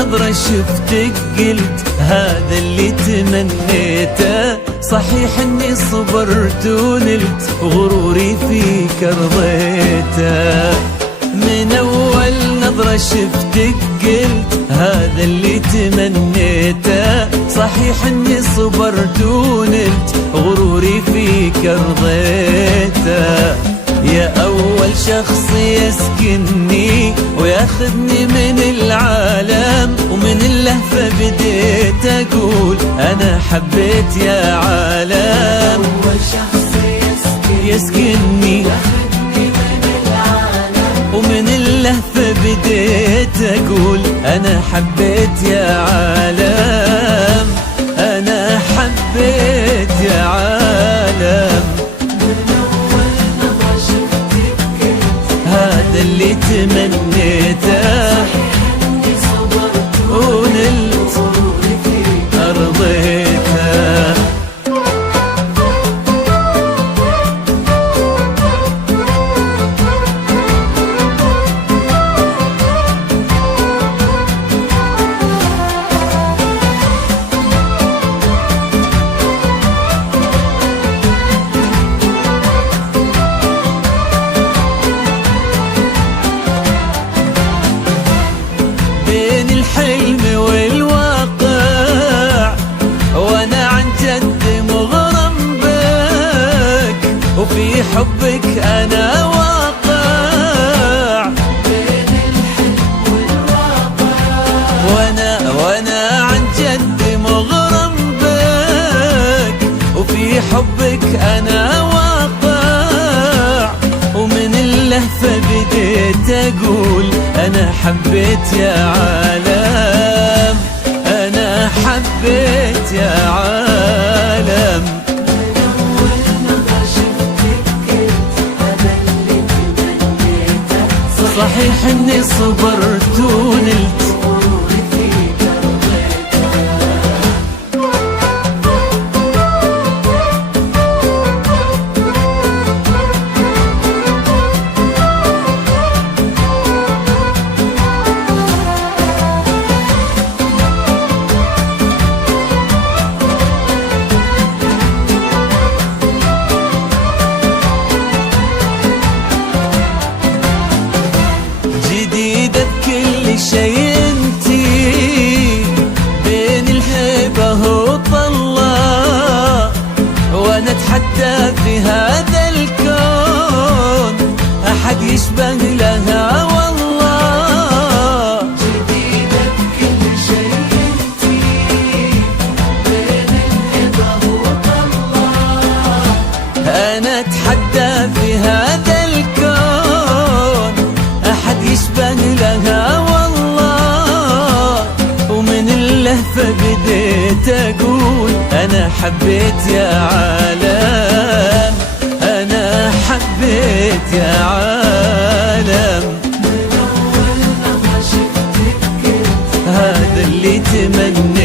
نظرة شفتك قلت هذا اللي تمنيته، صحيح اني صبرت ونلت غروري فيك رضيته. من اول نظرة شفتك قلت هذا اللي تمنيته، صحيح اني صبرت ونلت غروري فيك رضيته. يا أول شخص يسكنني وياخذني من العالم، ومن اللهفة بديت أقول أنا حبيت يا عالم. أول شخص يسكنني وياخذني من العالم، ومن اللهفة بديت أقول أنا حبيت يا عالم، أنا حبيت يا عالم. هذا اللي تمنيته ونلت أرضيته. الحلم والواقع وانا عن جد مغرم بك، وفي حبك انا واقع. بين الحلم والواقع وانا عن جد مغرم بك، وفي حبك انا واقع. ومن اللهفة بديت اقول أنا حبيت يا عالم، أنا حبيت يا عالم. من أول نظرة شفتك قلت هذا اللي تمنيته، صحيح إني صبرت ونلت غروري فيك رضيته. جديدة بكل شي انتي، بين الهيبة وطلة، وانا اتحدى في هذا الكون احد يشبه لها والله. جديدة بكل شي انتي، بين الهبة وطلة، انا اتحدى في هذا الكون احد يشبه لها والله. ومن اللهفة بديت اقول انا حبيت يا عالم، انا حبيت يا عالم. من أول نظرة شفتك قلت هذا اللي تمنيته